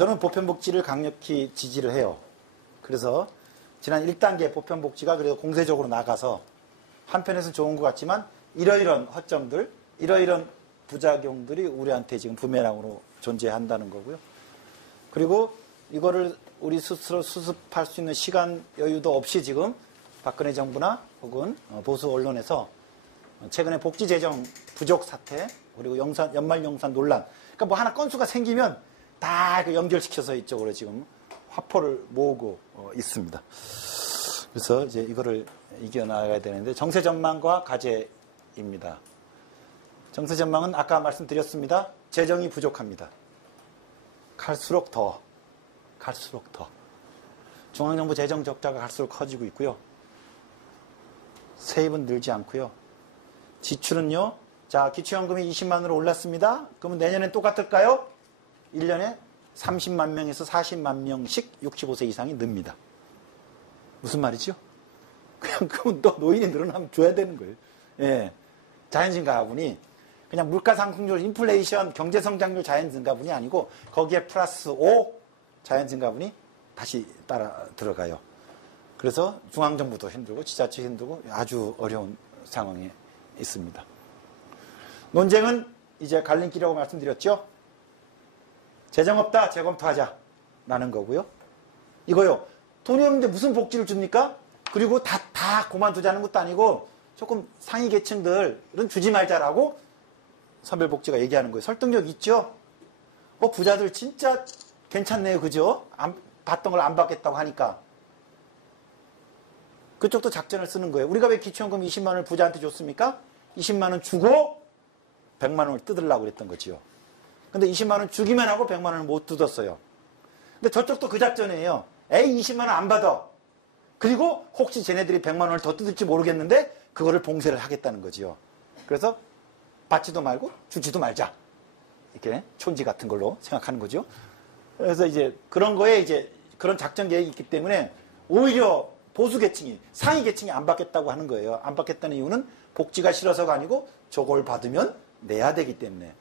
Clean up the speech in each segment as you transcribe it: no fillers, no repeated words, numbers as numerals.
저는 보편복지를 강력히 지지를 해요. 그래서 지난 1단계 보편복지가 그래도 공세적으로 나가서 한편에서는 좋은 것 같지만 이러이러한 허점들, 이러이러한 부작용들이 우리한테 지금 부메랑으로 존재한다는 거고요. 그리고 이거를 우리 스스로 수습할 수 있는 시간 여유도 없이 지금 박근혜 정부나 혹은 보수 언론에서 최근에 복지 재정 부족 사태, 그리고 연말 용산 논란, 그러니까 뭐 하나 건수가 생기면 다 연결시켜서 이쪽으로 지금 화포를 모으고 있습니다. 그래서 이제 이거를 이겨나가야 되는데 정세 전망과 과제입니다. 정세 전망은 아까 말씀드렸습니다. 재정이 부족합니다. 갈수록 더. 중앙정부 재정 적자가 갈수록 커지고 있고요. 세입은 늘지 않고요. 지출은요. 자, 기초연금이 20만 원으로 올랐습니다. 그러면 내년엔 똑같을까요? 1년에 30만 명에서 40만 명씩 65세 이상이 늡니다. 무슨 말이죠? 그럼 또 노인이 늘어나면 줘야 되는 거예요. 예. 자연증가분이 그냥 물가상승률, 인플레이션, 경제성장률 자연증가분이 아니고 거기에 플러스 5 자연증가분이 다시 따라 들어가요. 그래서 중앙정부도 힘들고 지자체 힘들고 아주 어려운 상황에 있습니다. 논쟁은 이제 갈림길이라고 말씀드렸죠. 재정 없다, 재검토하자 라는 거고요. 이거요. 돈이 없는데 무슨 복지를 줍니까? 그리고 다 그만두자는 것도 아니고 조금 상위 계층들은 주지 말자라고 선별복지가 얘기하는 거예요. 설득력 있죠? 부자들 진짜 괜찮네요. 그죠? 받던 걸 안 받겠다고 하니까. 그쪽도 작전을 쓰는 거예요. 우리가 왜 기초연금 20만 원을 부자한테 줬습니까? 20만 원 주고 100만 원을 뜯으려고 그랬던 거지요. 근데 20만 원 주기만 하고 100만 원을 못 뜯었어요. 근데 저쪽도 그 작전이에요. 에이 20만 원 안 받아. 그리고 혹시 쟤네들이 100만 원을 더 뜯을지 모르겠는데 그거를 봉쇄를 하겠다는 거지요. 그래서 받지도 말고 주지도 말자. 이렇게 촌지 같은 걸로 생각하는 거죠. 그래서 이제 그런 거에 이제 그런 작전 계획이 있기 때문에 오히려 보수 계층이, 상위 계층이 안 받겠다고 하는 거예요. 안 받겠다는 이유는 복지가 싫어서가 아니고 저걸 받으면 내야 되기 때문에.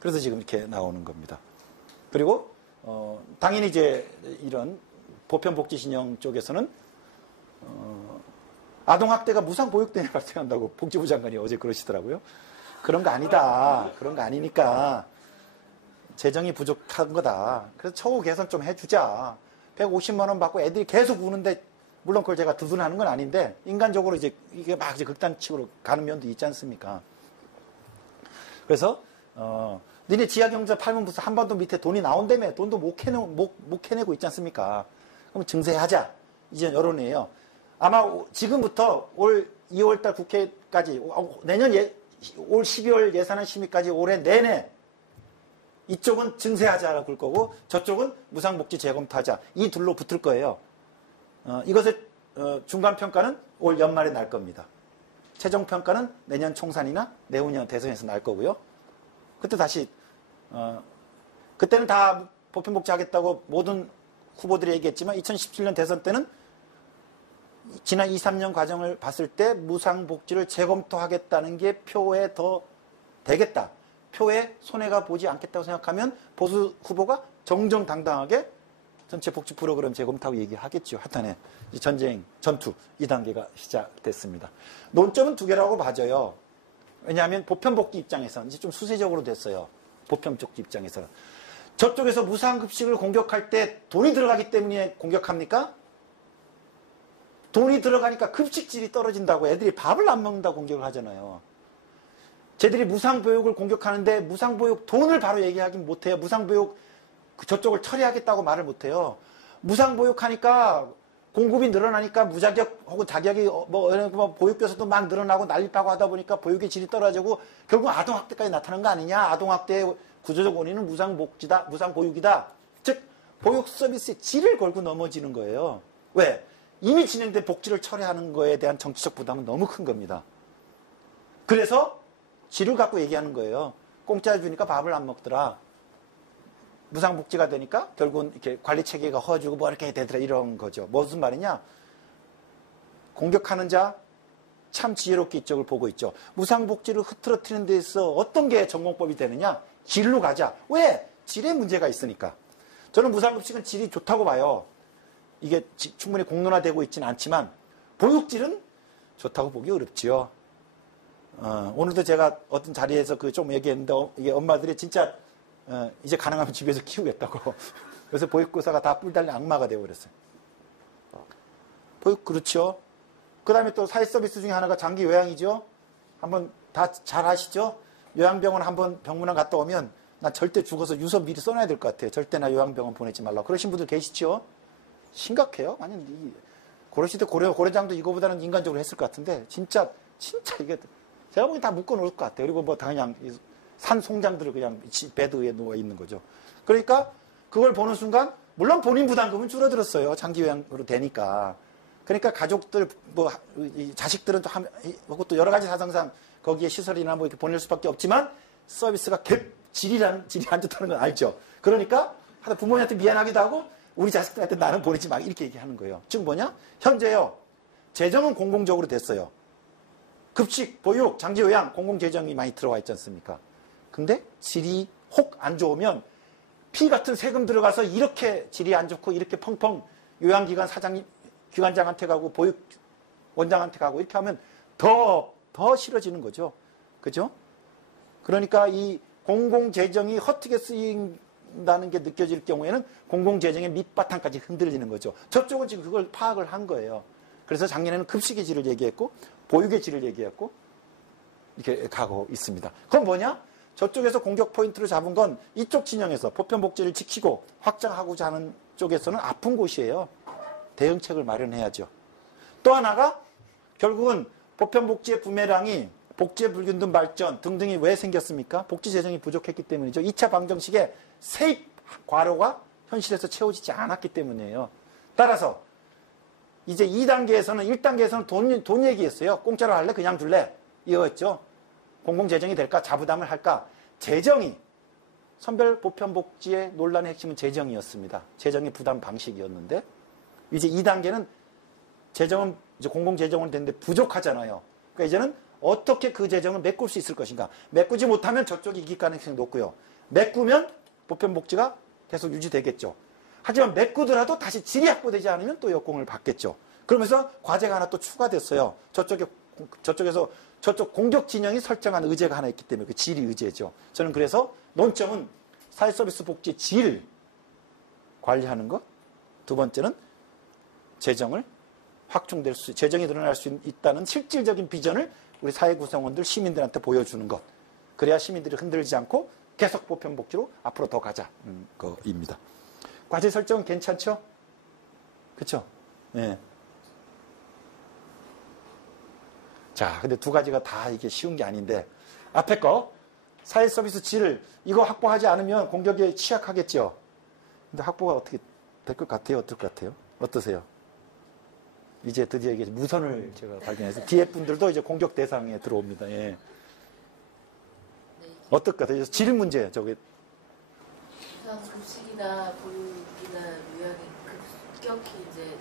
그래서 지금 이렇게 나오는 겁니다. 그리고 당연히 이제 이런 보편복지 진영 쪽에서는 아동학대가 무상보육대에 발생한다고 복지부 장관이 어제 그러시더라고요. 그런 거 아니다. 그런 거 아니니까 재정이 부족한 거다. 그래서 처우 개선 좀 해주자. 150만 원 받고 애들이 계속 우는데 물론 그걸 제가 두둔하는 건 아닌데 인간적으로 이제 이게 막 이제 극단식으로 가는 면도 있지 않습니까? 그래서 니네 지하경제 팔면 무슨 한반도 밑에 돈이 나온다며 돈도 못 캐내고 있지 않습니까? 그럼 증세하자. 이제 여론이에요. 아마 지금부터 올 2월달 국회까지 내년 올 12월 예산안 심의까지 올해 내내 이쪽은 증세하자라고 그럴 거고 저쪽은 무상복지 재검토하자. 이 둘로 붙을 거예요. 이것의 중간평가는 올 연말에 날 겁니다. 최종평가는 내년 총선이나 내후년 대선에서 날 거고요. 그때 다시 그때는 다 보편복지 하겠다고 모든 후보들이 얘기했지만 2017년 대선 때는 지난 2, 3년 과정을 봤을 때 무상복지를 재검토하겠다는 게 표에 더 되겠다. 표에 손해가 보지 않겠다고 생각하면 보수 후보가 정정당당하게 전체 복지 프로그램 재검토하고 얘기하겠죠. 하여튼에 전쟁, 전투 2단계가 시작됐습니다. 논점은 두 개라고 봐져요. 왜냐하면 보편복지 입장에서 이제 좀 수세적으로 됐어요. 보편복지 입장에서. 저쪽에서 무상급식을 공격할 때 돈이 들어가기 때문에 공격합니까? 돈이 들어가니까 급식질이 떨어진다고 애들이 밥을 안 먹는다고 공격을 하잖아요. 쟤들이 무상보육을 공격하는데 무상보육 돈을 바로 얘기하긴 못해요. 무상보육 저쪽을 처리하겠다고 말을 못해요. 무상보육하니까 공급이 늘어나니까 무자격 혹은 자격이 뭐 보육교사도 막 늘어나고 난립하고 하다 보니까 보육의 질이 떨어지고 결국 아동학대까지 나타난 거 아니냐. 아동학대의 구조적 원인은 무상복지다, 무상보육이다. 즉 보육 서비스의 질을 걸고 넘어지는 거예요. 왜? 이미 진행된 복지를 처리하는 거에 대한 정치적 부담은 너무 큰 겁니다. 그래서 질을 갖고 얘기하는 거예요. 공짜 주니까 밥을 안 먹더라. 무상복지가 되니까 결국은 이렇게 관리체계가 허주고 뭐 이렇게 되더라 이런 거죠. 무슨 말이냐? 공격하는 자 참 지혜롭게 이쪽을 보고 있죠. 무상복지를 흐트러뜨리는 데 있어 어떤 게 전공법이 되느냐? 질로 가자. 왜? 질에 문제가 있으니까. 저는 무상급식은 질이 좋다고 봐요. 이게 충분히 공론화되고 있지는 않지만 보육질은 좋다고 보기 어렵지요. 오늘도 제가 어떤 자리에서 그 좀 얘기했는데 이게 엄마들이 진짜 이제 가능하면 집에서 키우겠다고. 그래서 보육교사가 다 뿔 달린 악마가 되어버렸어요. 보육 그렇죠. 그 다음에 또 사회 서비스 중에 하나가 장기 요양이죠. 한번 다 잘 아시죠? 요양병원 한번 병문안 갔다 오면 난 절대 죽어서 유서 미리 써놔야 될 것 같아요. 절대 나 요양병원 보내지 말라고. 그러신 분들 계시죠? 심각해요. 만약 고려시대 고려장도 이거보다는 인간적으로 했을 것 같은데 진짜 이게 제가 보기엔 다 묶어놓을 것 같아요. 그리고 뭐 그냥 산 송장들을 그냥 베드 위에 누워 있는 거죠. 그러니까 그걸 보는 순간 물론 본인 부담금은 줄어들었어요. 장기 요양으로 되니까. 그러니까 가족들 뭐 자식들은 또 하고 또 여러 가지 사정상 거기에 시설이나 뭐 이렇게 보낼 수밖에 없지만 서비스가 질이 안 좋다는 건 알죠. 그러니까 하다 부모님한테 미안하기도 하고 우리 자식들한테 나는 보내지 마 이렇게 얘기하는 거예요. 즉 뭐냐? 현재요. 재정은 공공적으로 됐어요. 급식, 보육, 장기요양 공공재정이 많이 들어와 있지 않습니까? 근데 질이 혹 안 좋으면 피 같은 세금 들어가서 이렇게 질이 안 좋고 이렇게 펑펑 요양기관 사장님, 기관장한테 가고 보육 원장한테 가고 이렇게 하면 더 싫어지는 거죠. 그죠? 그러니까 이 공공재정이 헛되게 쓰인다는 게 느껴질 경우에는 공공재정의 밑바탕까지 흔들리는 거죠. 저쪽은 지금 그걸 파악을 한 거예요. 그래서 작년에는 급식의 질을 얘기했고 보육의 질을 얘기했고 이렇게 가고 있습니다. 그건 뭐냐? 저쪽에서 공격 포인트를 잡은 건 이쪽 진영에서 보편복지를 지키고 확장하고자 하는 쪽에서는 아픈 곳이에요. 대응책을 마련해야죠. 또 하나가 결국은 보편복지의 부메랑이 복지의 불균등 발전 등등이 왜 생겼습니까? 복지 재정이 부족했기 때문이죠. 2차 방정식의 세입 과로가 현실에서 채워지지 않았기 때문이에요. 따라서 이제 2단계에서는 1단계에서는 돈 얘기했어요. 공짜로 할래? 그냥 줄래? 이거였죠. 공공재정이 될까? 자부담을 할까? 재정이 선별 보편복지의 논란의 핵심은 재정이었습니다. 재정의 부담 방식이었는데 이제 2단계는 재정은 이제 공공재정은 됐는데 부족하잖아요. 그러니까 이제는 어떻게 그 재정을 메꿀 수 있을 것인가. 메꾸지 못하면 저쪽이 이길 가능성이 높고요. 메꾸면 보편복지가 계속 유지되겠죠. 하지만 메꾸더라도 다시 질이 확보되지 않으면 또 역공을 받겠죠. 그러면서 과제가 하나 또 추가됐어요. 저쪽에서 저쪽 공격 진영이 설정한 의제가 하나 있기 때문에 그 질이 의제죠. 저는 그래서 논점은 사회서비스 복지 질 관리하는 것. 두 번째는 재정을 재정이 늘어날 수 있다는 실질적인 비전을 우리 사회 구성원들, 시민들한테 보여주는 것. 그래야 시민들이 흔들리지 않고 계속 보편복지로 앞으로 더 가자. 거입니다. 과제 설정은 괜찮죠? 그쵸? 예. 자, 근데 두 가지가 다 이게 쉬운 게 아닌데, 앞에 거, 사회 서비스 질을, 이거 확보하지 않으면 공격에 취약하겠죠? 근데 확보가 어떻게 될 것 같아요? 어떨 것 같아요? 어떠세요? 이제 드디어 이게 무선을 제가 발견해서, 뒤에 분들도 이제 공격 대상에 들어옵니다. 예. 어떨 것 같아요? 질 문제, 저게. 우선 급식이나 보육이나 요양이 급격히 이제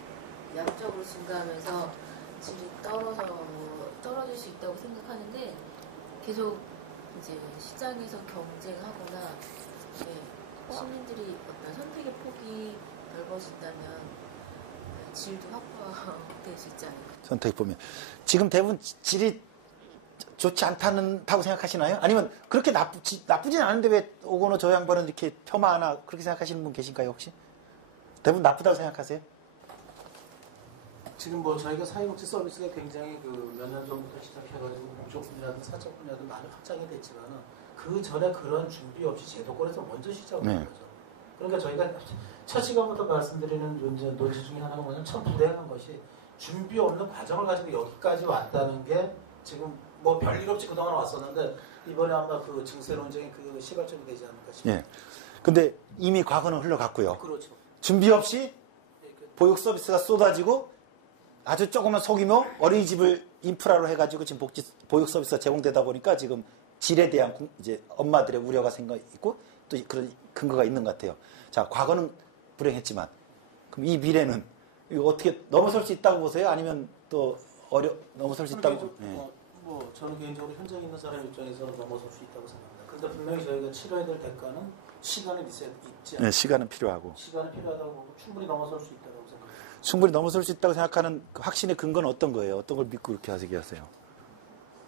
양적으로 증가하면서 질이 떨어질 수 있다고 생각하는데 계속 이제 시장에서 경쟁하거나 시민들이 어떤 선택의 폭이 넓어진다면 질도 확보될 수 있지 않을까. 선택 보면 지금 대부분 질이 좋지 않다고 생각하시나요? 아니면 그렇게 나쁘진 않은데 왜 오거노 저 양반은 이렇게 폄하하나 그렇게 생각하시는 분 계신가요 혹시? 대부분 나쁘다고 생각하세요? 지금 뭐 저희가 사회복지 서비스가 굉장히 그 몇 년 전부터 시작해가지고 공적 분야든 사적 분야든 많이 확장이 됐지만은 그 전에 그런 준비 없이 제도권에서 먼저 시작을 한 거죠. 그러니까 저희가 첫 시간부터 말씀드리는 논지 중에 하나가 뭐냐면 참 불행한 것이 준비 없는 과정을 가지고 여기까지 왔다는 게 지금 뭐 별일 없이 그동안 왔었는데 이번에 아마 그 증세 논쟁이 그 시발점이 되지 않을까 싶어요. 예. 근데 이미 과거는 흘러갔고요. 그렇죠. 준비 없이 보육 서비스가 쏟아지고 아주 조그만 소규모 어린이집을 인프라로 해가지고 지금 보육 서비스가 제공되다 보니까 지금 질에 대한 이제 엄마들의 우려가 있고 또 그런 근거가 있는 것 같아요. 자, 과거는 불행했지만 그럼 이 미래는 이거 어떻게 넘어설 수 있다고 보세요? 아니면 또 넘어설 수 있다고? 저는 개인적으로 현장에 있는 사람 입장에서 넘어설 수 있다고 생각합니다. 그런데 분명히 저희가 치러야 될 대가는 시간은 있지 않아요? 네, 시간은 필요하고. 시간은 필요하다고 보고 충분히 넘어설 수 있다고 생각해요. 충분히 넘어설 수 있다고 생각하는 그 확신의 근거는 어떤 거예요? 어떤 걸 믿고 그렇게 하세요?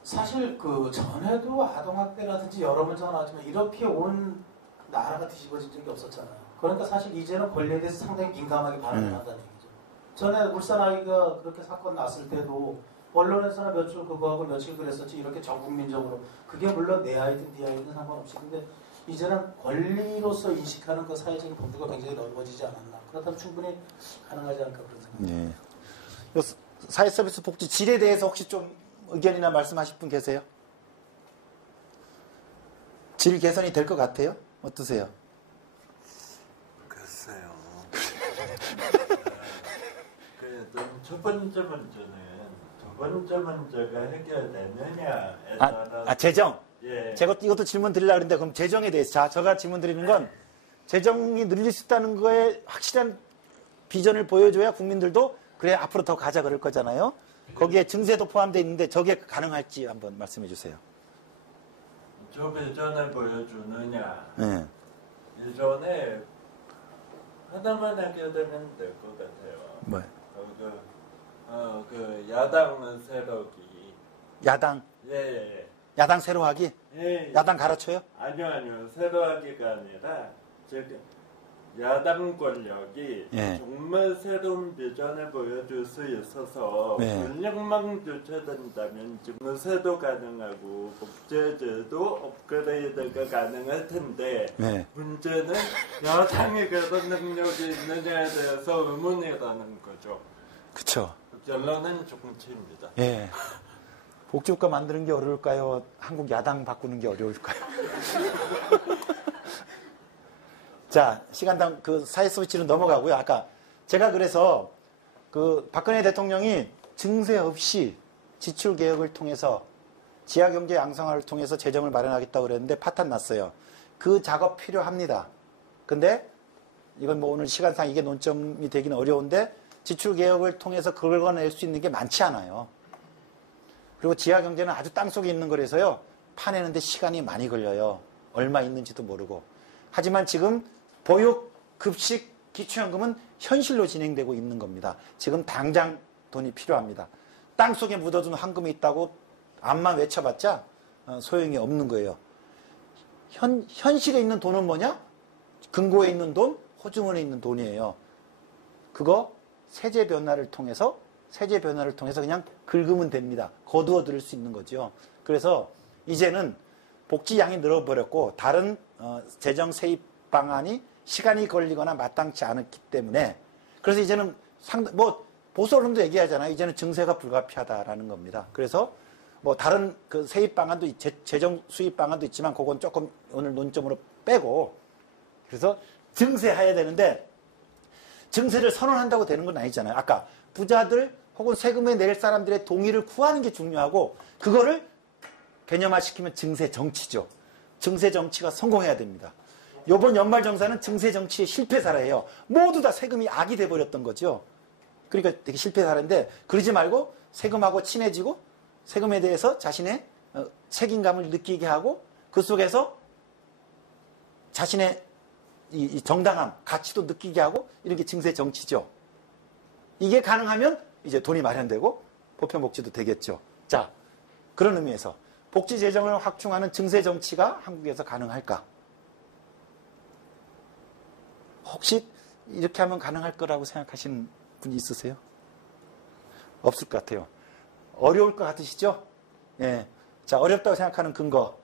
사실 그 전에도 아동학대라든지 여러 문제가 나왔지만 이렇게 온 나라가 뒤집어진 적이 없었잖아요. 그러니까 사실 이제는 권리에 대해서 상당히 민감하게 반응을 한다는 얘기죠. 전에 울산 아이가 그렇게 사건 났을 때도 언론에서는 몇 주 그거 하고 며칠 그랬었지 이렇게 전 국민적으로 그게 물론 내 아이든 네 아이든 상관없이 근데 이제는 권리로서 인식하는 그 사회적인 범주가 굉장히 넓어지지 않았나. 그렇다면 충분히 가능하지 않을까 그런 생각입니다. 네. 사회서비스 복지 질에 대해서 혹시 좀 의견이나 말씀하실 분 계세요? 질 개선이 될 것 같아요? 어떠세요? 글쎄요. 첫 번째 문제가 해결되느냐에 따라서 재정. 예. 제가 이것도 질문 드리려고 했는데 그럼 재정에 대해서 제가 질문 드리는 건 재정이 늘릴 수 있다는 거에 확실한 비전을 보여줘야 국민들도 그래 앞으로 더 가자 그럴 거잖아요. 거기에 증세도 포함되어 있는데 저게 가능할지 한번 말씀해 주세요. 저 비전을 보여주느냐. 네. 이전에 하나만 해결되면 될 것 같아요. 뭐? 그 야당 세력이 야당. 예. 야당 새로 하기? 예. 야당 가르쳐요? 아니요. 새로 하기가 아니라 야당 권력이 예. 정말 새로운 비전을 보여줄 수 있어서 네. 권력만 교체된다면 증세도 가능하고 복제제도 업그레이드가 가능할 텐데 네. 문제는 야당이 그런 능력이 있느냐에 대해서 의문이라는 거죠. 그쵸. 결론은 정치입니다. 예. 복지국가 만드는 게 어려울까요? 한국 야당 바꾸는 게 어려울까요? 자, 시간당 그 사회 스위치는 넘어가고요. 아까 제가 그래서 그 박근혜 대통령이 증세 없이 지출 개혁을 통해서 지하 경제 양성화를 통해서 재정을 마련하겠다고 그랬는데 파탄 났어요. 그 작업 필요합니다. 근데 이건 뭐 오늘 시간상 이게 논점이 되기는 어려운데 지출 개혁을 통해서 긁어낼 수 있는 게 많지 않아요. 그리고 지하 경제는 아주 땅속에 있는 거라서요. 파내는데 시간이 많이 걸려요. 얼마 있는지도 모르고. 하지만 지금 보육, 급식, 기초연금은 현실로 진행되고 있는 겁니다. 지금 당장 돈이 필요합니다. 땅속에 묻어둔 황금이 있다고 암만 외쳐봤자 소용이 없는 거예요. 현실에 있는 돈은 뭐냐? 금고에 있는 돈, 호주머니에 있는 돈이에요. 그거 세제 변화를 통해서 그냥 긁으면 됩니다. 거두어 들을 수 있는 거죠. 그래서 이제는 복지량이 늘어버렸고 다른 재정 세입 방안이 시간이 걸리거나 마땅치 않았기 때문에 그래서 이제는 보수 언론도 얘기하잖아요. 이제는 증세가 불가피하다라는 겁니다. 그래서 뭐 다른 그 세입 방안도 재정 수입 방안도 있지만 그건 조금 오늘 논점으로 빼고 그래서 증세해야 되는데 증세를 선언한다고 되는 건 아니잖아요. 아까 부자들 혹은 세금을 낼 사람들의 동의를 구하는 게 중요하고 그거를 개념화시키면 증세 정치죠. 증세 정치가 성공해야 됩니다. 이번 연말정산은 증세 정치의 실패 사례예요. 모두 다 세금이 악이 돼버렸던 거죠. 그러니까 되게 실패 사례인데 그러지 말고 세금하고 친해지고 세금에 대해서 자신의 책임감을 느끼게 하고 그 속에서 자신의 이 정당함, 가치도 느끼게 하고 이런 게 증세 정치죠. 이게 가능하면 이제 돈이 마련되고 보편복지도 되겠죠. 자, 그런 의미에서 복지 재정을 확충하는 증세 정치가 한국에서 가능할까? 혹시 이렇게 하면 가능할 거라고 생각하시는 분이 있으세요? 없을 것 같아요. 어려울 것 같으시죠? 예. 자, 어렵다고 생각하는 근거.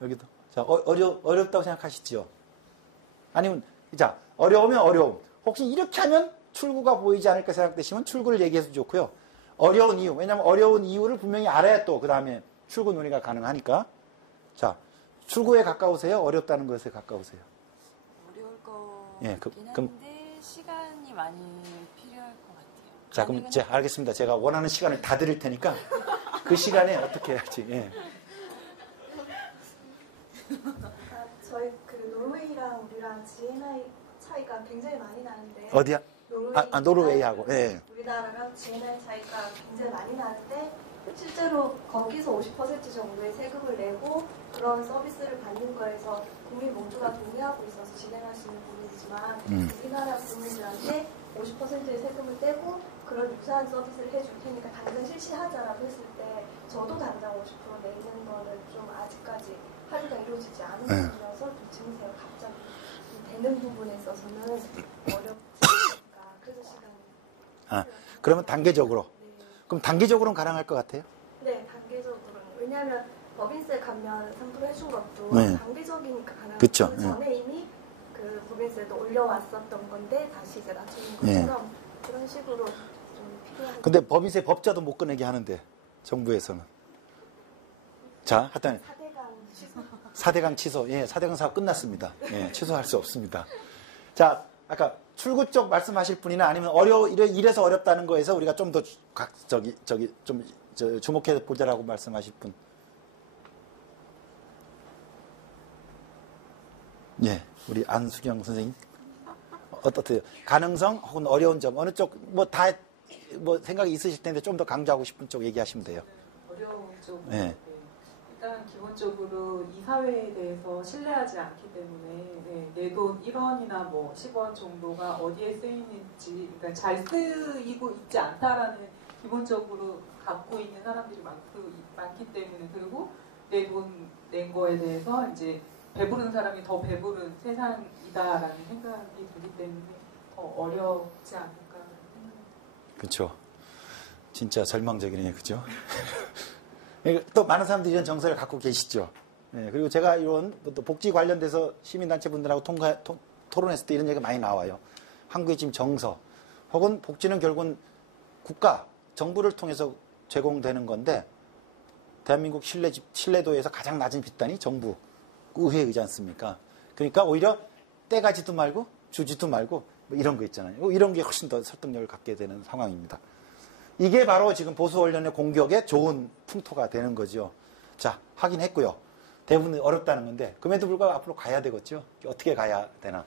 여기도. 자, 어렵다고 생각하시죠? 아니면, 자, 어려우면 어려움. 혹시 이렇게 하면 출구가 보이지 않을까 생각되시면 출구를 얘기해서 좋고요. 어려운 이유. 왜냐하면 어려운 이유를 분명히 알아야 또 그 다음에 출구 논의가 가능하니까. 자, 출구에 가까우세요? 어렵다는 것에 가까우세요? 어려울 거긴 예, 한데 시간이 많이 필요할 것 같아요. 자, 그럼 제가 알겠습니다. 제가 원하는 시간을 다 드릴 테니까 그 시간에 어떻게 해야지. 예. 저희 그 노르웨이랑 우리랑 GNI 차이가 굉장히 많이 나는데 어디야? 노르웨이하고. 예. 우리나라랑 GNI 차이가 굉장히 많이 나는데 실제로 거기서 50% 정도의 세금을 내고 그런 서비스를 받는 거에서 국민 모두가 동의하고 있어서 진행할 수 있는 부분이지만 우리나라 국민들한테 50%의 세금을 떼고 그런 유사한 서비스를 해줄 테니까 당장 실시하자라고 했을 때 저도 당장 50% 내는 거는 좀 아직까지 합의가 이루어지지 않은 부분이라서 좀 증세가 갑자기 되는 부분에 있어서는 어렵지 않을까. 그래서 시간이. 그러면 단계적으로. 네. 그럼 단계적으로는 가능할 것 같아요? 네, 단계적으로는. 왜냐하면 법인세 감면 3% 해준 것도 네. 단계적이니까 가능한 그쵸. 그 전에 이미 그 법인세도 올려왔었던 건데 다시 이제 낮추는 것처럼 그런 식으로 좀 필요한. 근데 법인세 법자도 못 꺼내게 하는데 정부에서는. 자, 하여튼 4대강 취소. 4대강 취소. 예, 4대강 사업 끝났습니다. 예, 취소할 수 없습니다. 자, 아까 출구 쪽 말씀하실 분이나 아니면 이래서 어렵다는 거에서 우리가 좀 더 좀 주목해 보자라고 말씀하실 분. 예, 우리 안수경 선생님. 어떻대요? 가능성 혹은 어려운 점 어느 쪽 뭐 생각이 있으실 텐데 좀 더 강조하고 싶은 쪽 얘기하시면 돼요. 어려운 쪽. 네. 네. 일단 기본적으로 이 사회에 대해서 신뢰하지 않기 때문에 내 돈 1원이나 뭐 10원 정도가 어디에 쓰이는지 그러니까 잘 쓰이고 있지 않다라는 기본적으로 갖고 있는 사람들이 많기 때문에 그리고 내 돈 낸 거에 대해서 이제 배부른 사람이 더 배부른 세상이다라는 생각이 들기 때문에 더 어렵지 않을까 생각합니다. 그렇죠. 진짜 절망적이네요. 그죠? 또 많은 사람들이 이런 정서를 갖고 계시죠. 예, 그리고 제가 이런 또 복지 관련돼서 시민단체 분들하고 토론했을 때 이런 얘기가 많이 나와요. 한국의 지금 정서 혹은 복지는 결국은 국가, 정부를 통해서 제공되는 건데 대한민국 신뢰도에서 가장 낮은 빚단이 정부, 의회이지 않습니까? 그러니까 오히려 떼가지도 말고 주지도 말고 뭐 이런 거 있잖아요. 이런 게 훨씬 더 설득력을 갖게 되는 상황입니다. 이게 바로 지금 보수 언론의 공격에 좋은 풍토가 되는 거죠. 자, 확인했고요. 대부분 어렵다는 건데 그럼에도 불구하고 앞으로 가야 되겠죠. 어떻게 가야 되나.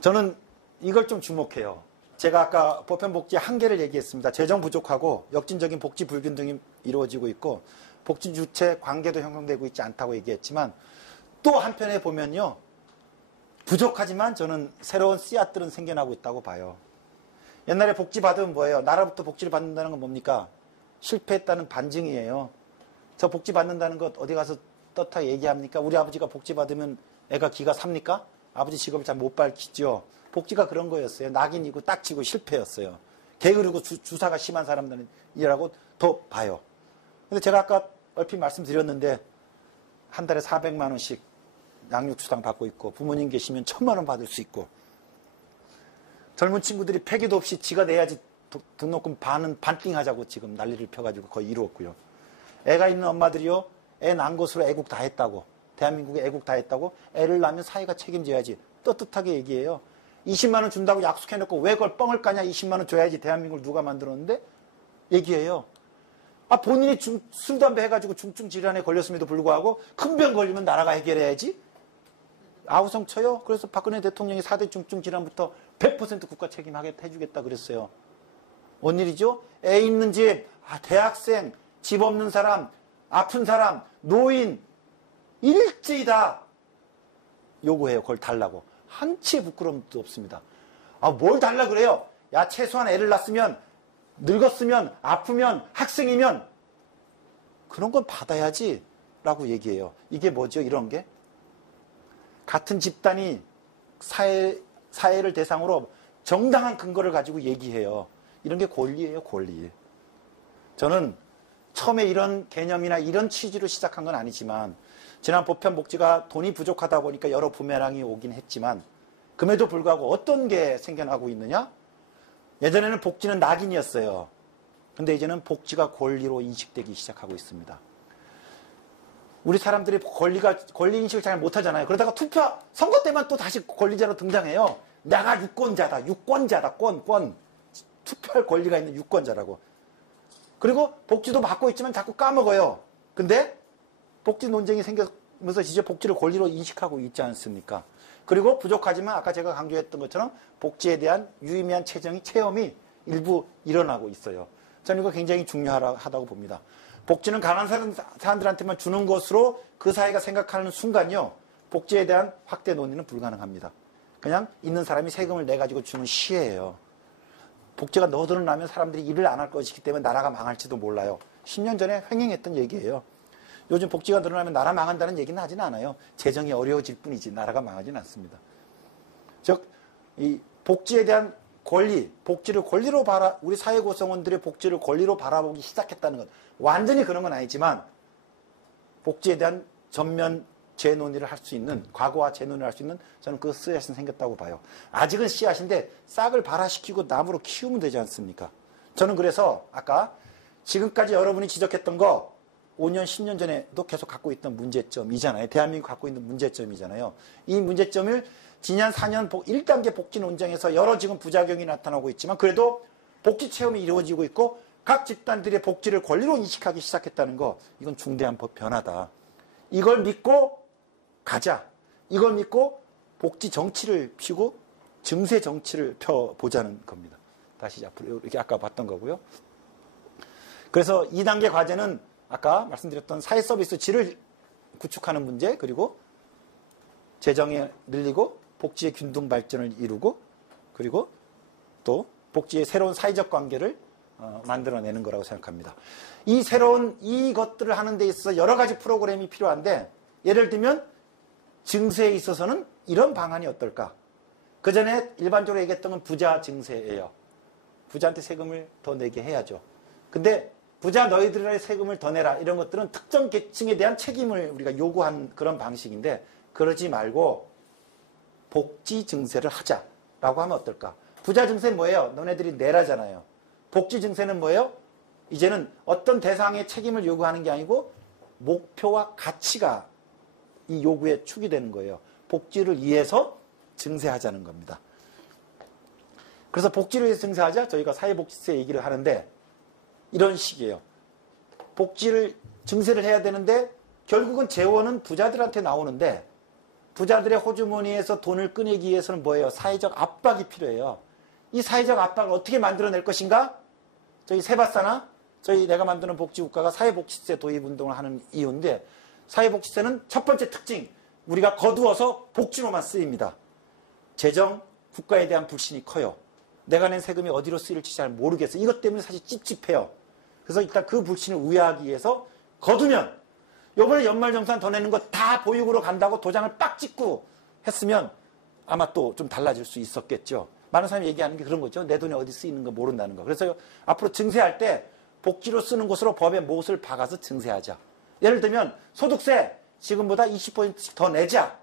저는 이걸 좀 주목해요. 제가 아까 보편복지 한계를 얘기했습니다. 재정 부족하고 역진적인 복지 불균등이 이루어지고 있고 복지 주체 관계도 형성되고 있지 않다고 얘기했지만 또 한편에 보면요. 부족하지만 저는 새로운 씨앗들은 생겨나고 있다고 봐요. 옛날에 복지 받으면 뭐예요? 나라부터 복지를 받는다는 건 뭡니까? 실패했다는 반증이에요. 저 복지 받는다는 것 어디 가서 떳하게 얘기합니까? 우리 아버지가 복지 받으면 애가 기가 삽니까? 아버지 직업을 잘 못 밝히죠. 복지가 그런 거였어요. 낙인이고 딱지고 실패였어요. 게으르고 주사가 심한 사람들은 이라고 더 봐요. 근데 제가 아까 얼핏 말씀드렸는데 한 달에 400만 원씩 양육수당 받고 있고 부모님 계시면 1000만 원 받을 수 있고 젊은 친구들이 패기도 없이 지가 내야지 등록금 반띵하자고 지금 난리를 펴가지고 거의 이루었고요. 애가 있는 엄마들이요. 애 낳은 것으로 애국 다 했다고. 대한민국에 애국 다 했다고. 애를 낳으면 사회가 책임져야지. 떳떳하게 얘기해요. 20만 원 준다고 약속해놓고 왜 그걸 뻥을 까냐. 20만 원 줘야지. 대한민국을 누가 만들었는데? 얘기해요. 본인이 술, 담배 해가지고 중증 질환에 걸렸음에도 불구하고 큰 병 걸리면 나라가 해결해야지. 아우성 쳐요. 그래서 박근혜 대통령이 4대 중증 질환부터 100% 국가 책임하게 해주겠다 그랬어요. 뭔 일이죠? 애 있는 집, 대학생, 집 없는 사람, 아픈 사람, 노인 일제히 다 요구해요. 그걸 달라고. 한치의 부끄러움도 없습니다. 뭘 달라 그래요? 야, 최소한 애를 낳았으면 늙었으면 아프면 학생이면 그런 건 받아야지 라고 얘기해요. 이게 뭐죠? 이런 게 같은 집단이 사회를 대상으로 정당한 근거를 가지고 얘기해요. 이런 게 권리예요. 권리. 저는 처음에 이런 개념이나 이런 취지로 시작한 건 아니지만 지난 보편복지가 돈이 부족하다 보니까 여러 부메랑이 오긴 했지만 그럼에도 불구하고 어떤 게 생겨나고 있느냐? 예전에는 복지는 낙인이었어요. 근데 이제는 복지가 권리로 인식되기 시작하고 있습니다. 우리 사람들이 권리 인식을 잘 못하잖아요. 그러다가 선거 때만 또 다시 권리자로 등장해요. 내가 유권자다. 권. 투표할 권리가 있는 유권자라고. 그리고 복지도 받고 있지만 자꾸 까먹어요. 근데 복지 논쟁이 생기면서 이제 복지를 권리로 인식하고 있지 않습니까? 그리고 부족하지만 아까 제가 강조했던 것처럼 복지에 대한 유의미한 체험이 일부 일어나고 있어요. 저는 이거 굉장히 중요하다고 봅니다. 복지는 가난한 사람들한테만 주는 것으로 그 사회가 생각하는 순간요, 복지에 대한 확대 논의는 불가능합니다. 그냥 있는 사람이 세금을 내가지고 주는 시혜예요. 복지가 너드러나면 사람들이 일을 안 할 것이기 때문에 나라가 망할지도 몰라요. 10년 전에 횡행했던 얘기예요. 요즘 복지가 늘어나면 나라 망한다는 얘기는 하진 않아요. 재정이 어려워질 뿐이지 나라가 망하진 않습니다. 즉, 이 복지에 대한 권리, 복지를 권리로 우리 사회 구성원들의 복지를 권리로 바라보기 시작했다는 것. 완전히 그런 건 아니지만 복지에 대한 전면 재논의를 할 수 있는, 과거와 재논의를 할 수 있는 저는 그 씨앗이 생겼다고 봐요. 아직은 씨앗인데 싹을 발화시키고 나무로 키우면 되지 않습니까? 저는 그래서 아까 지금까지 여러분이 지적했던 거 5년, 10년 전에도 계속 갖고 있던 문제점이잖아요. 대한민국 갖고 있는 문제점이잖아요. 이 문제점을 지난 4년 1단계 복지 논쟁에서 여러 지금 부작용이 나타나고 있지만 그래도 복지 체험이 이루어지고 있고 각 집단들의 복지를 권리로 인식하기 시작했다는 거, 이건 중대한 변화다. 이걸 믿고 가자. 이걸 믿고 복지 정치를 피우고 증세 정치를 펴보자는 겁니다. 다시 앞으로 이렇게 아까 봤던 거고요. 그래서 2단계 과제는 아까 말씀드렸던 사회 서비스 질을 구축하는 문제, 그리고 재정에 늘리고 복지의 균등 발전을 이루고, 그리고 또 복지의 새로운 사회적 관계를 만들어내는 거라고 생각합니다. 이 새로운 이것들을 하는 데 있어서 여러 가지 프로그램이 필요한데, 예를 들면 증세에 있어서는 이런 방안이 어떨까? 그 전에 일반적으로 얘기했던 건 부자 증세예요. 부자한테 세금을 더 내게 해야죠. 근데 부자 너희들의 세금을 더 내라, 이런 것들은 특정 계층에 대한 책임을 우리가 요구한 그런 방식인데, 그러지 말고 복지 증세를 하자라고 하면 어떨까? 부자 증세는 뭐예요? 너네들이 내라잖아요. 복지 증세는 뭐예요? 이제는 어떤 대상의 책임을 요구하는 게 아니고 목표와 가치가 이 요구의 축이 되는 거예요. 복지를 위해서 증세하자는 겁니다. 그래서 복지를 위해서 증세하자, 저희가 사회복지세 얘기를 하는데 이런 식이에요. 복지를 증세를 해야 되는데 결국은 재원은 부자들한테 나오는데, 부자들의 호주머니에서 돈을 꺼내기 위해서는 뭐예요? 사회적 압박이 필요해요. 이 사회적 압박을 어떻게 만들어낼 것인가? 저희 세바사나 저희 내가 만드는 복지국가가 사회복지세 도입운동을 하는 이유인데, 사회복지세는 첫 번째 특징, 우리가 거두어서 복지로만 쓰입니다. 재정, 국가에 대한 불신이 커요. 내가 낸 세금이 어디로 쓰일지 잘 모르겠어요. 이것 때문에 사실 찝찝해요. 그래서 일단 그 불신을 우회하기 위해서 거두면, 요번에 연말정산 더 내는 거 다 보육으로 간다고 도장을 빡 찍고 했으면 아마 또 좀 달라질 수 있었겠죠. 많은 사람이 얘기하는 게 그런 거죠. 내 돈이 어디 쓰이는 거 모른다는 거. 그래서 앞으로 증세할 때 복지로 쓰는 곳으로 법에 못을 박아서 증세하자. 예를 들면 소득세 지금보다 20%씩 더 내자.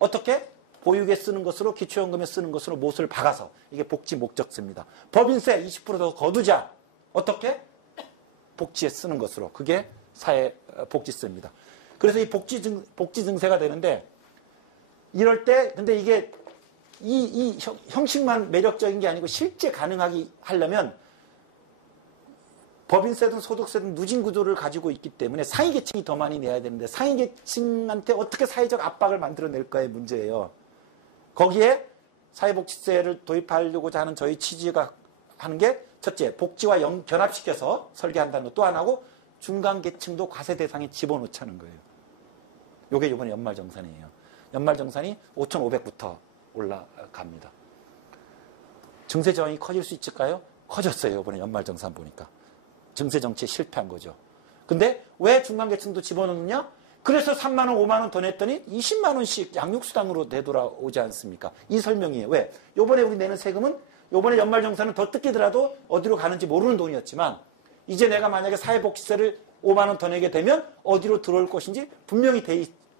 어떻게? 보육에 쓰는 것으로, 기초연금에 쓰는 것으로 못을 박아서. 이게 복지 목적세입니다. 법인세 20% 더 거두자. 어떻게? 복지에 쓰는 것으로. 그게 사회 복지세입니다. 그래서 이 복지 증세가 되는데, 이럴 때 근데 이게 이 형식만 매력적인 게 아니고 실제 가능하게 하려면 법인세든 소득세든 누진 구조를 가지고 있기 때문에 상위 계층이 더 많이 내야 되는데, 상위 계층한테 어떻게 사회적 압박을 만들어낼까의 문제예요. 거기에 사회복지세를 도입하려고자 하는 저희 취지가 하는 게, 첫째, 복지와 결합시켜서 설계한다는 것, 또 하나고 중간계층도 과세 대상에 집어넣자는 거예요. 이게 이번에 연말정산이에요. 연말정산이 5,500부터 올라갑니다. 증세 저항이 커질 수 있을까요? 커졌어요. 이번에 연말정산 보니까. 증세 정치에 실패한 거죠. 근데 왜 중간계층도 집어넣느냐? 그래서 3만 원, 5만 원 더 냈더니 20만 원씩 양육수당으로 되돌아오지 않습니까? 이 설명이에요. 왜? 요번에 우리 내는 세금은 요번에 연말정산은 더 뜯기더라도 어디로 가는지 모르는 돈이었지만, 이제 내가 만약에 사회복지세를 5만 원 더 내게 되면 어디로 들어올 것인지 분명히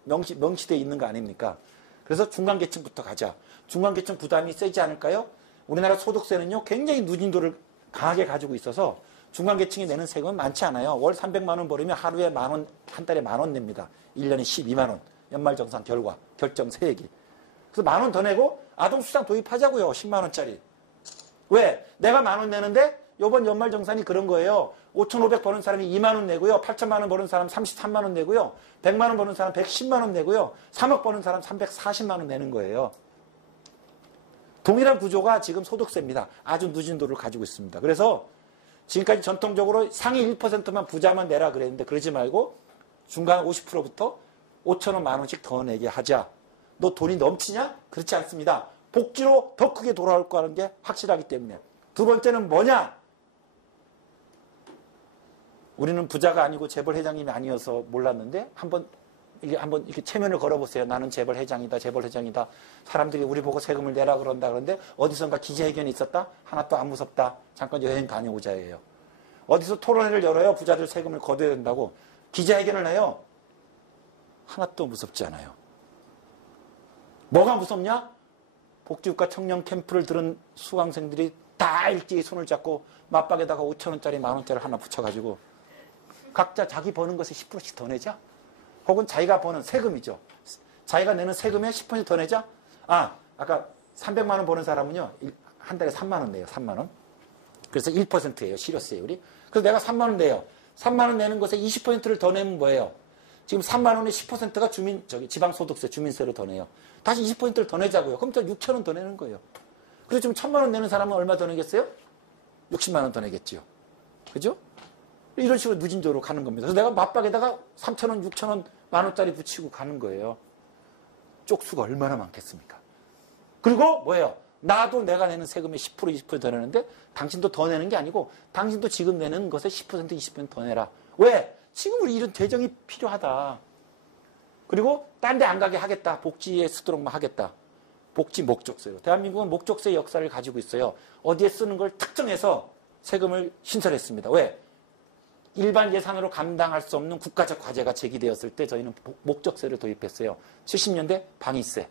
명시되어 있는 거 아닙니까? 그래서 중간계층부터 가자. 중간계층 부담이 세지 않을까요? 우리나라 소득세는요, 굉장히 누진도를 강하게 가지고 있어서 중간계층이 내는 세금은 많지 않아요. 월 300만 원 벌으면 하루에 만 원, 한 달에 10,000원 냅니다. 1년에 12만 원. 연말정산 결과, 결정 세액이. 그래서 10,000원 더 내고 아동수당 도입하자고요. 10만 원짜리. 왜? 내가 10,000원 내는데 이번 연말정산이 그런 거예요. 5,500 버는 사람이 2만 원 내고요. 8천만 원 버는 사람 33만 원 내고요. 100만 원 버는 사람 110만 원 내고요. 3억 버는 사람 340만 원 내는 거예요. 동일한 구조가 지금 소득세입니다. 아주 누진도를 가지고 있습니다. 그래서 지금까지 전통적으로 상위 1%만 부자만 내라 그랬는데 그러지 말고 중간 50%부터 5천 원, 만 원씩 더 내게 하자. 너 돈이 넘치냐? 그렇지 않습니다. 복지로 더 크게 돌아올 거라는 게 확실하기 때문에. 두 번째는 뭐냐? 우리는 부자가 아니고 재벌 회장님이 아니어서 몰랐는데 한번 이렇게 체면을 걸어보세요. 나는 재벌 회장이다, 재벌 회장이다. 사람들이 우리 보고 세금을 내라 그런다. 그런데 어디선가 기자회견이 있었다? 하나도 안 무섭다. 잠깐 여행 다녀오자예요. 어디서 토론회를 열어요? 부자들 세금을 거둬야 된다고. 기자회견을 해요. 하나도 무섭지 않아요. 뭐가 무섭냐? 복지국가 청년 캠프를 들은 수강생들이 다 일제히 손을 잡고 맞박에다가 5천 원짜리, 만 원짜리 하나 붙여가지고 각자 자기 버는 것에 10%씩 더 내자. 혹은 자기가 버는 세금이죠. 자기가 내는 세금에 10% 더 내자. 아까 300만 원 버는 사람은요. 한 달에 3만 원 내요. 3만 원. 그래서 1%예요. 실효세율이. 그래서 내가 3만 원 내요. 3만 원 내는 것에 20%를 더 내면 뭐예요? 지금 3만 원의 10%가 지방소득세, 주민세로 더 내요. 다시 20%를 더 내자고요. 그럼 또 6천 원 더 내는 거예요. 그래서 지금 1,000만 원 내는 사람은 얼마 더 내겠어요? 60만 원 더 내겠지요. 그죠? 이런 식으로 누진적으로 가는 겁니다. 그래서 내가 맞박에다가 3천 원, 6천 원, 만 원짜리 붙이고 가는 거예요. 쪽수가 얼마나 많겠습니까? 그리고 뭐예요? 나도 내가 내는 세금의 10%, 20% 더 내는데 당신도 더 내는 게 아니고 당신도 지금 내는 것에 10%, 20% 더 내라. 왜? 지금 우리 이런 재정이 필요하다. 그리고 딴 데 안 가게 하겠다. 복지에 쓰도록만 하겠다. 복지 목적세요. 대한민국은 목적세 역사를 가지고 있어요. 어디에 쓰는 걸 특정해서 세금을 신설했습니다. 왜? 일반 예산으로 감당할 수 없는 국가적 과제가 제기되었을 때 저희는 목적세를 도입했어요. 70년대 방위세.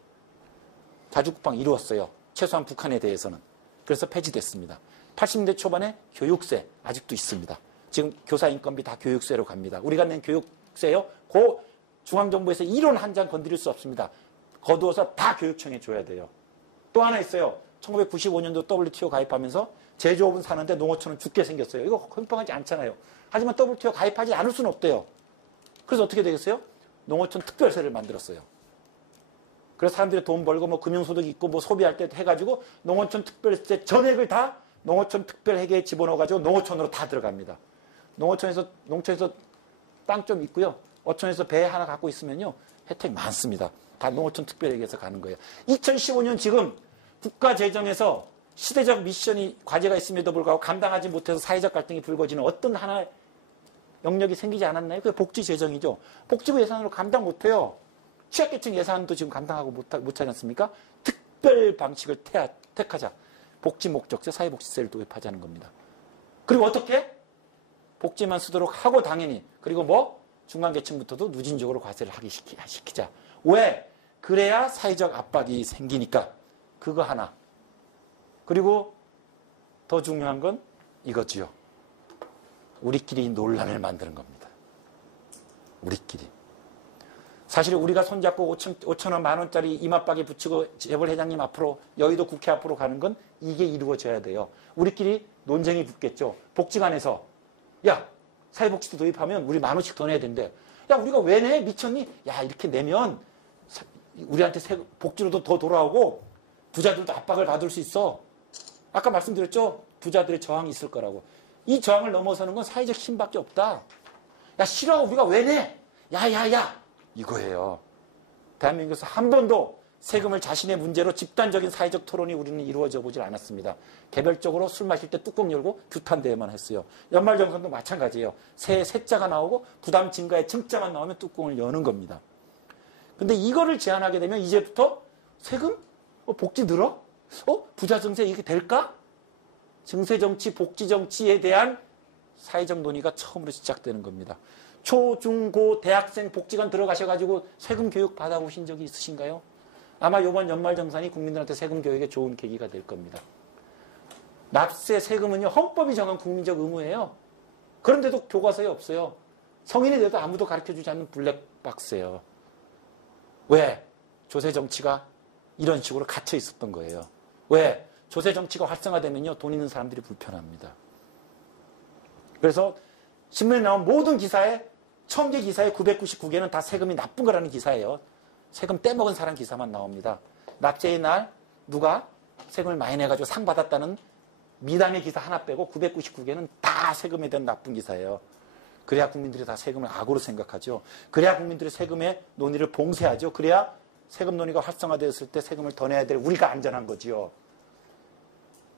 자주국방 이루었어요. 최소한 북한에 대해서는. 그래서 폐지됐습니다. 80년대 초반에 교육세 아직도 있습니다. 지금 교사 인건비 다 교육세로 갑니다. 우리가 낸 교육세요. 고 중앙정부에서 1원 한 장 건드릴 수 없습니다. 거두어서 다 교육청에 줘야 돼요. 또 하나 있어요. 1995년도 WTO 가입하면서 제조업은 사는데 농어촌은 죽게 생겼어요. 이거 공평하지 않잖아요. 하지만 WTO 가입하지 않을 수는 없대요. 그래서 어떻게 되겠어요? 농어촌 특별세를 만들었어요. 그래서 사람들이 돈 벌고 뭐 금융소득 있고 뭐 소비할 때 해가지고 농어촌 특별세 전액을 다 농어촌 특별회계에 집어넣어가지고 농어촌으로 다 들어갑니다. 농어촌에서 땅 좀 있고요. 어촌에서 배 하나 갖고 있으면요. 혜택 많습니다. 다 농어촌 특별회계에서 가는 거예요. 2015년 지금 국가재정에서 시대적 미션이 과제가 있음에도 불구하고 감당하지 못해서 사회적 갈등이 불거지는 어떤 하나의 영역이 생기지 않았나요? 그게 복지재정이죠. 복지부 예산으로 감당 못해요. 취약계층 예산도 지금 감당하고 못하지 않습니까? 특별 방식을 택하자. 복지 목적세, 사회복지세를 도입하자는 겁니다. 그리고 어떻게? 복지만 쓰도록 하고 당연히. 그리고 뭐? 중간계층부터도 누진적으로 과세를 하게 시키자. 왜? 그래야 사회적 압박이 생기니까. 그거 하나. 그리고 더 중요한 건 이거지요. 우리끼리 논란을 만드는 겁니다. 우리끼리. 사실 우리가 손잡고 5천 원, 만 원짜리 이맛박에 붙이고 재벌 회장님 앞으로 여의도 국회 앞으로 가는 건 이게 이루어져야 돼요. 우리끼리 논쟁이 붙겠죠. 복지관에서 야 사회복지도 도입하면 우리 만 원씩 더 내야 된대. 야 우리가 왜 내? 미쳤니? 야 이렇게 내면 우리한테 복지로도 더 돌아오고 부자들도 압박을 받을 수 있어. 아까 말씀드렸죠? 부자들의 저항이 있을 거라고. 이 저항을 넘어서는 건 사회적 힘밖에 없다. 야 싫어 우리가 왜 내? 야야야 이거예요. 대한민국에서 한 번도 세금을 자신의 문제로 집단적인 사회적 토론이 우리는 이루어져 보질 않았습니다. 개별적으로 술 마실 때 뚜껑 열고 규탄대회만 했어요. 연말정산도 마찬가지예요. 새해 세자가 나오고 부담 증가의 증자만 나오면 뚜껑을 여는 겁니다. 근데 이거를 제한하게 되면 이제부터 세금? 복지 늘어? 부자 증세 이게 될까? 증세 정치, 복지 정치에 대한 사회적 논의가 처음으로 시작되는 겁니다. 초, 중, 고, 대학생 복지관 들어가셔가지고 세금 교육 받아보신 적이 있으신가요? 아마 이번 연말정산이 국민들한테 세금 교육에 좋은 계기가 될 겁니다. 납세 세금은요, 헌법이 정한 국민적 의무예요. 그런데도 교과서에 없어요. 성인이 돼도 아무도 가르쳐주지 않는 블랙박스예요. 왜? 조세 정치가 이런 식으로 갇혀 있었던 거예요. 왜? 조세 정치가 활성화되면요, 돈 있는 사람들이 불편합니다. 그래서 신문에 나온 모든 기사에 1000개 기사에 999개는 다 세금이 나쁜 거라는 기사예요. 세금 떼먹은 사람 기사만 나옵니다. 납세의 날 누가 세금을 많이 내가지고 상 받았다는 미담의 기사 하나 빼고 999개는 다 세금에 대한 나쁜 기사예요. 그래야 국민들이 다 세금을 악으로 생각하죠. 그래야 국민들이 세금의 논의를 봉쇄하죠. 그래야 세금 논의가 활성화되었을 때 세금을 더 내야 될 우리가 안전한 거지요.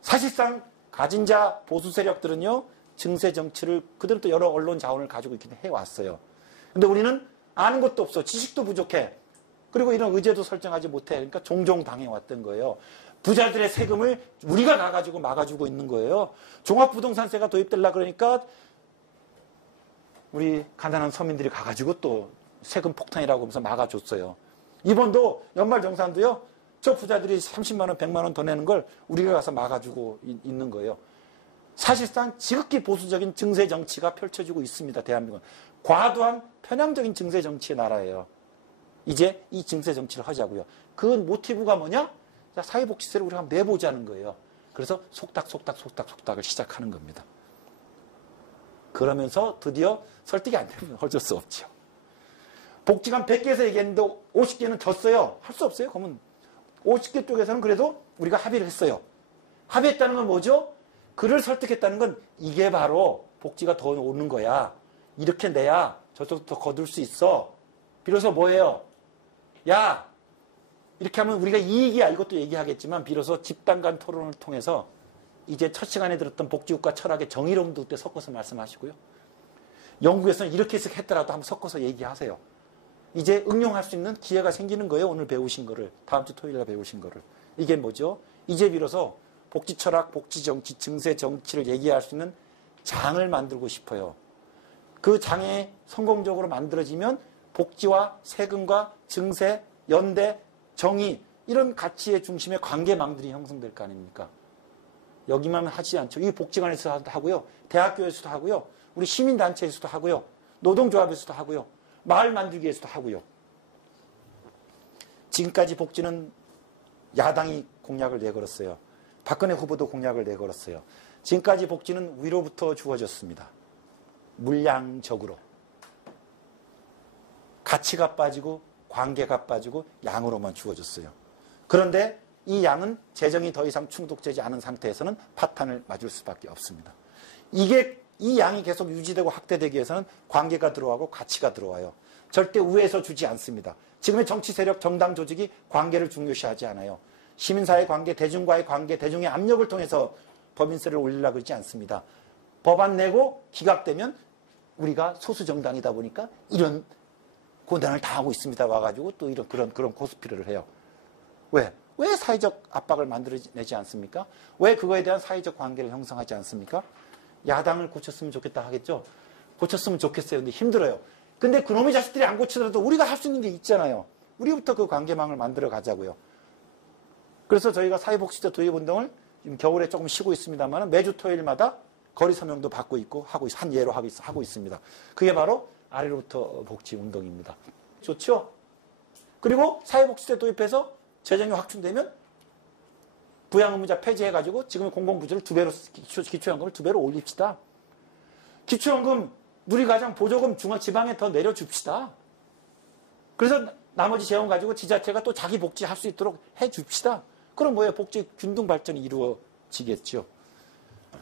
사실상 가진 자 보수 세력들은요, 증세 정치를 그들은 또 여러 언론 자원을 가지고 있긴 해왔어요. 근데 우리는 아는 것도 없어. 지식도 부족해. 그리고 이런 의제도 설정하지 못해. 그러니까 종종 당해왔던 거예요. 부자들의 세금을 우리가 나가지고 막아주고 있는 거예요. 종합부동산세가 도입되려고 그러니까 우리 가난한 서민들이 가가지고 또 세금 폭탄이라고 하면서 막아줬어요. 이번도 연말정산도요, 저 부자들이 30만 원, 100만 원 더 내는 걸 우리가 가서 막아주고 있는 거예요. 사실상 지극히 보수적인 증세 정치가 펼쳐지고 있습니다. 대한민국은. 과도한 편향적인 증세 정치의 나라예요. 이제 이 증세 정치를 하자고요. 그 모티브가 뭐냐? 자, 사회복지세를 우리가 한번 내보자는 거예요. 그래서 속닥을 시작하는 겁니다. 그러면서 드디어 설득이 안 되면 어쩔 수 없죠. 복지관 100개에서 얘기했는데 50개는 졌어요. 할 수 없어요. 그러면 50개 쪽에서는 그래도 우리가 합의를 했어요. 합의했다는 건 뭐죠? 그를 설득했다는 건 이게 바로 복지가 더 오는 거야. 이렇게 내야 저쪽도 더 거둘 수 있어. 비로소 뭐예요? 야, 이렇게 하면 우리가 이익이야. 이것도 얘기하겠지만 비로소 집단 간 토론을 통해서 이제 첫 시간에 들었던 복지국가 철학의 정의론도 그때 섞어서 말씀하시고요. 영국에서는 이렇게 했더라도 한번 섞어서 얘기하세요. 이제 응용할 수 있는 기회가 생기는 거예요. 오늘 배우신 거를. 다음 주 토요일에 배우신 거를. 이게 뭐죠? 이제 비로소 복지 철학, 복지 정치, 증세 정치를 얘기할 수 있는 장을 만들고 싶어요. 그 장이 성공적으로 만들어지면 복지와 세금과 증세, 연대, 정의 이런 가치의 중심의 관계망들이 형성될 거 아닙니까? 여기만 하지 않죠. 이 복지관에서도 하고요. 대학교에서도 하고요. 우리 시민단체에서도 하고요. 노동조합에서도 하고요. 마을 만들기에서도 하고요. 지금까지 복지는 야당이 공약을 내걸었어요. 박근혜 후보도 공약을 내걸었어요. 지금까지 복지는 위로부터 주어졌습니다. 물량적으로. 가치가 빠지고 관계가 빠지고 양으로만 주어졌어요. 그런데 이 양은 재정이 더 이상 충족되지 않은 상태에서는 파탄을 맞을 수밖에 없습니다. 이 양이 계속 유지되고 확대되기 위해서는 관계가 들어가고 가치가 들어와요. 절대 우에서 주지 않습니다. 지금의 정치 세력, 정당 조직이 관계를 중요시하지 않아요. 시민사회 관계, 대중과의 관계, 대중의 압력을 통해서 법인세를 올리려고 그러지 않습니다. 법안 내고 기각되면 우리가 소수 정당이다 보니까 이런 고난을 당하고 있습니다. 와가지고 또 이런 그런 코스프레를 해요. 왜 사회적 압박을 만들어내지 않습니까? 왜 그거에 대한 사회적 관계를 형성하지 않습니까? 야당을 고쳤으면 좋겠다 하겠죠? 고쳤으면 좋겠어요. 근데 힘들어요. 근데 그놈의 자식들이 안 고치더라도 우리가 할 수 있는 게 있잖아요. 우리부터 그 관계망을 만들어 가자고요. 그래서 저희가 사회복지제 도입운동을 지금 겨울에 조금 쉬고 있습니다만 매주 토요일마다 거리 서명도 받고 있고 한 예로 하고 있습니다. 그게 바로 아래로부터 복지운동입니다. 좋죠? 그리고 사회복지제 도입해서 재정이 확충되면 부양의무자 폐지해가지고 지금의 공공부지를 2배로, 기초연금을 2배로 올립시다. 기초연금, 누리과장, 보조금 지방에 더 내려줍시다. 그래서 나머지 재원 가지고 지자체가 또 자기 복지할 수 있도록 해줍시다. 그럼 뭐예요? 복지 균등 발전이 이루어지겠죠.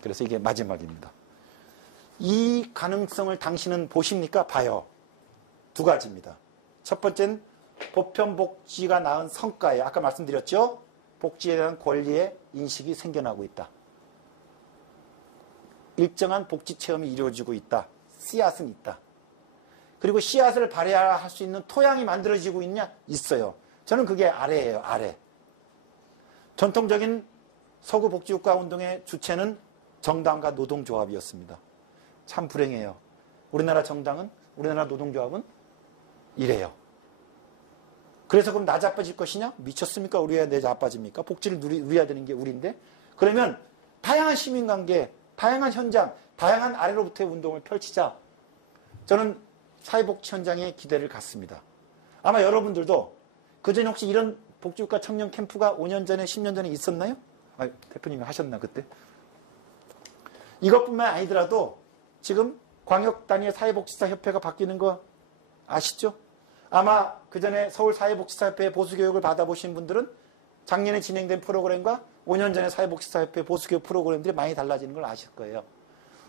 그래서 이게 마지막입니다. 이 가능성을 당신은 보십니까? 봐요. 2가지입니다. 첫 번째는 보편복지가 낳은 성과예요. 아까 말씀드렸죠? 복지에 대한 권리의 인식이 생겨나고 있다. 일정한 복지 체험이 이루어지고 있다. 씨앗은 있다. 그리고 씨앗을 발휘할 수 있는 토양이 만들어지고 있냐? 있어요. 저는 그게 아래예요. 아래. 전통적인 서구 복지국가 운동의 주체는 정당과 노동조합이었습니다. 참 불행해요. 우리나라 정당은, 우리나라 노동조합은 이래요. 그래서 그럼 나자빠질 것이냐? 미쳤습니까? 우리가 나자빠집니까? 복지를 누려야 되는 게 우리인데? 그러면 다양한 시민관계, 다양한 현장, 다양한 아래로부터의 운동을 펼치자. 저는 사회복지 현장에 기대를 갖습니다. 아마 여러분들도 그전에 혹시 이런 복지국가 청년 캠프가 5년 전에 10년 전에 있었나요? 대표님이 하셨나 그때? 이것뿐만 아니더라도 지금 광역단위의 사회복지사협회가 바뀌는 거 아시죠? 아마 그전에 서울사회복지사협회 보수교육을 받아보신 분들은 작년에 진행된 프로그램과 5년 전에 사회복지사협회 보수교육 프로그램들이 많이 달라지는 걸 아실 거예요.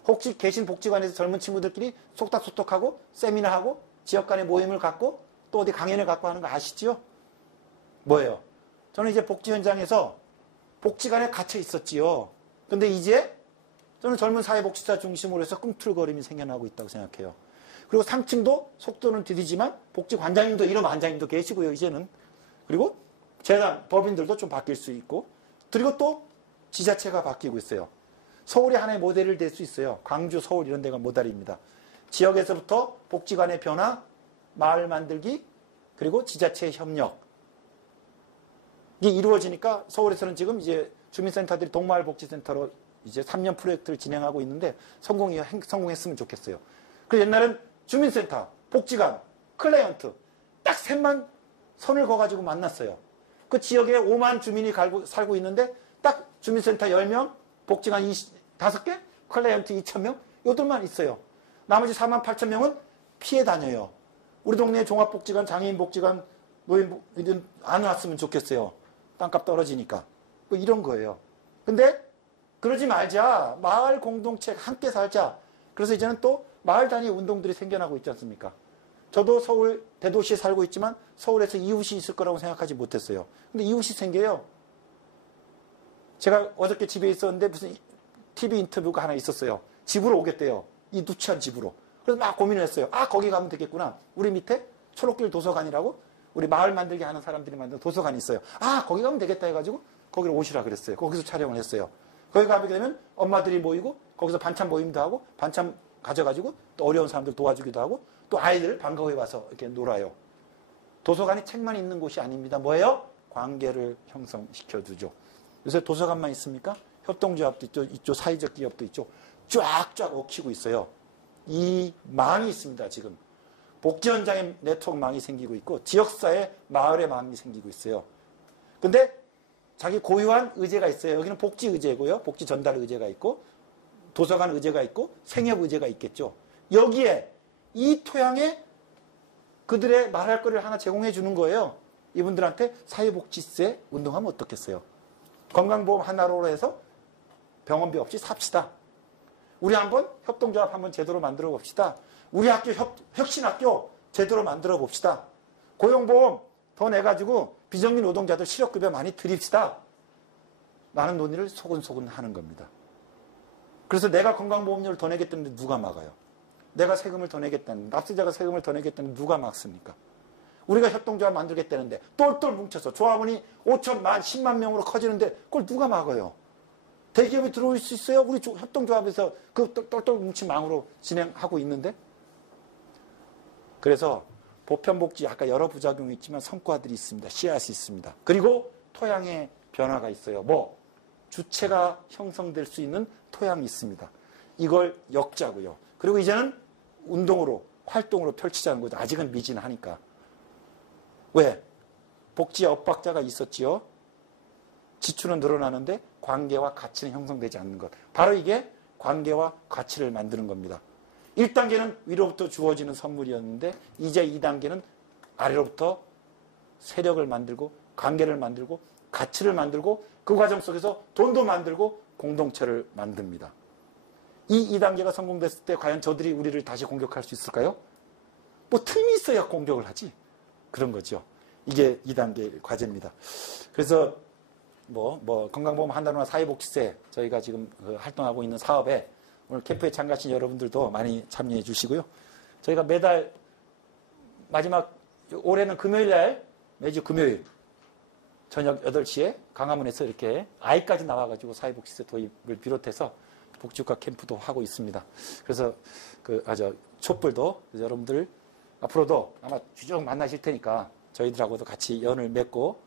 혹시 계신 복지관에서 젊은 친구들끼리 속닥속닥하고 세미나하고 지역 간의 모임을 갖고 또 어디 강연을 갖고 하는 거 아시죠? 뭐예요? 저는 이제 복지 현장에서 복지관에 갇혀 있었지요. 근데 이제 저는 젊은 사회복지사 중심으로 해서 꿈틀거림이 생겨나고 있다고 생각해요. 그리고 3층도 속도는 느리지만 복지관장님도 이런 관장님도 계시고요, 이제는. 그리고 재단, 법인들도 좀 바뀔 수 있고, 그리고 또 지자체가 바뀌고 있어요. 서울이 하나의 모델을 될 수 있어요. 광주, 서울 이런 데가 모델입니다. 지역에서부터 복지관의 변화, 마을 만들기, 그리고 지자체의 협력. 이게 이루어지니까 서울에서는 지금 이제 주민센터들이 동마을 복지센터로 이제 3년 프로젝트를 진행하고 있는데 성공했으면 좋겠어요. 그래서 옛날엔 주민센터, 복지관, 클라이언트 딱 셋만 선을 그어가지고 만났어요. 그 지역에 5만 주민이 살고 있는데 딱 주민센터 10명, 복지관 5개, 클라이언트 2,000명 요들만 있어요. 나머지 4만 8천 명은 피해 다녀요. 우리 동네 종합복지관, 장애인복지관, 노인복지관 안 왔으면 좋겠어요. 땅값 떨어지니까. 뭐 이런 거예요. 근데 그러지 말자. 마을 공동체 함께 살자. 그래서 이제는 또 마을 단위 운동들이 생겨나고 있지 않습니까? 저도 서울 대도시에 살고 있지만 서울에서 이웃이 있을 거라고 생각하지 못했어요. 근데 이웃이 생겨요. 제가 어저께 집에 있었는데 무슨 TV 인터뷰가 하나 있었어요. 집으로 오겠대요. 이 누추한 집으로. 그래서 막 고민을 했어요. 아, 거기 가면 되겠구나. 우리 밑에 초록길 도서관이라고 우리 마을 만들기 하는 사람들이 만든 도서관이 있어요. 아, 거기 가면 되겠다 해가지고 거기로 오시라 그랬어요. 거기서 촬영을 했어요. 거기 가게 되면 엄마들이 모이고 거기서 반찬 모임도 하고 반찬 가져가지고 또 어려운 사람들 도와주기도 하고 또 아이들 방과후에 와서 이렇게 놀아요. 도서관이 책만 있는 곳이 아닙니다. 뭐예요? 관계를 형성시켜주죠. 요새 도서관만 있습니까? 협동조합도 있죠. 이쪽 사회적 기업도 있죠. 쫙쫙 얽히고 있어요. 이 망이 있습니다. 지금. 복지 현장의 네트워크망이 생기고 있고 지역사회 마을의 망이 생기고 있어요. 근데 자기 고유한 의제가 있어요. 여기는 복지 의제고요. 복지 전달 의제가 있고 도서관 의제가 있고 생협 의제가 있겠죠. 여기에 이 토양에 그들의 말할 거리를 하나 제공해 주는 거예요. 이분들한테 사회복지세 운동하면 어떻겠어요? 건강보험 하나로 해서 병원비 없이 삽시다. 우리 한번 협동조합 한번 제대로 만들어 봅시다. 우리 학교 혁신학교 제대로 만들어 봅시다. 고용보험 더 내가지고 비정규 노동자들 실업급여 많이 드립시다. 라는 논의를 소근소근 하는 겁니다. 그래서 내가 건강보험료를 더 내겠다는데 누가 막아요? 내가 세금을 더 내겠다는데 납세자가 세금을 더 내겠다는데 누가 막습니까? 우리가 협동조합 만들겠다는데 똘똘 뭉쳐서 조합원이 5천만, 10만 명으로 커지는데 그걸 누가 막아요? 대기업이 들어올 수 있어요? 우리 협동조합에서 그 똘똘 뭉친 망으로 진행하고 있는데? 그래서 보편복지 아까 여러 부작용이 있지만 성과들이 있습니다. 씨앗이 있습니다. 그리고 토양의 변화가 있어요. 뭐? 주체가 형성될 수 있는 토양이 있습니다. 이걸 엮자고요. 그리고 이제는 운동으로, 활동으로 펼치자는 거죠. 아직은 미진하니까. 왜? 복지에 엇박자가 있었지요. 지출은 늘어나는데 관계와 가치는 형성되지 않는 것. 바로 이게 관계와 가치를 만드는 겁니다. 1단계는 위로부터 주어지는 선물이었는데 이제 2단계는 아래로부터 세력을 만들고 관계를 만들고 가치를 만들고 그 과정 속에서 돈도 만들고 공동체를 만듭니다. 이 2단계가 성공됐을 때 과연 저들이 우리를 다시 공격할 수 있을까요? 뭐 틈이 있어야 공격을 하지. 그런 거죠. 이게 2단계 과제입니다. 그래서 건강보험 한다거나 사회복지세 저희가 지금 활동하고 있는 사업에 오늘 캠프에 참가하신 여러분들도 많이 참여해 주시고요. 저희가 매달 마지막 올해는 금요일날 매주 금요일 저녁 8시에 강화문에서 이렇게 아이까지 나와가지고 사회복지세 도입을 비롯해서 복지국가 캠프도 하고 있습니다. 그래서 촛불도 여러분들 앞으로도 아마 쭉 만나실 테니까 저희들하고도 같이 연을 맺고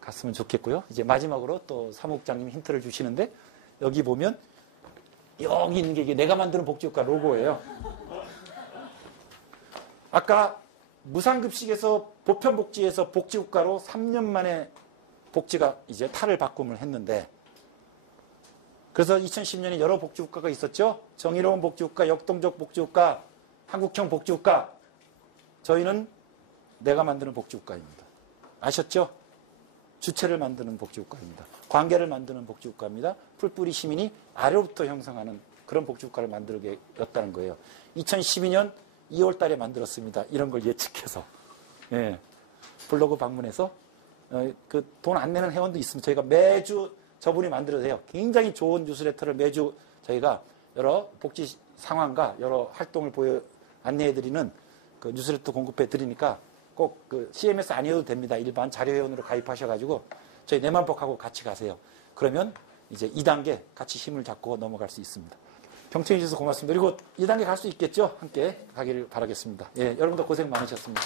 갔으면 좋겠고요. 이제 마지막으로 또 사무국장님이 힌트를 주시는데 여기 보면 여기 있는 게 이게 내가 만드는 복지국가 로고예요. 아까 무상급식에서 보편복지에서 복지국가로 3년 만에 복지가 이제 탈을 바꿈을 했는데 그래서 2010년에 여러 복지국가가 있었죠. 정의로운 복지국가, 역동적 복지국가, 한국형 복지국가. 저희는 내가 만드는 복지국가입니다. 아셨죠? 주체를 만드는 복지국가입니다. 관계를 만드는 복지국가입니다. 풀뿌리 시민이 아래로부터 형성하는 그런 복지국가를 만들겠다는 거예요. 2012년 2월 달에 만들었습니다. 이런 걸 예측해서. 예. 블로그 방문해서 그 돈 안 내는 회원도 있습니다. 저희가 매주 저분이 만들어서요. 굉장히 좋은 뉴스레터를 매주 저희가 여러 복지 상황과 여러 활동을 안내해드리는 그 뉴스레터 공급해 드리니까 꼭 그 CMS 아니어도 됩니다. 일반 자료회원으로 가입하셔가지고 저희 내만복하고 같이 가세요. 그러면 이제 2단계 같이 힘을 잡고 넘어갈 수 있습니다. 경청해 주셔서 고맙습니다. 그리고 2단계 갈 수 있겠죠? 함께 가기를 바라겠습니다. 예, 여러분도 고생 많으셨습니다.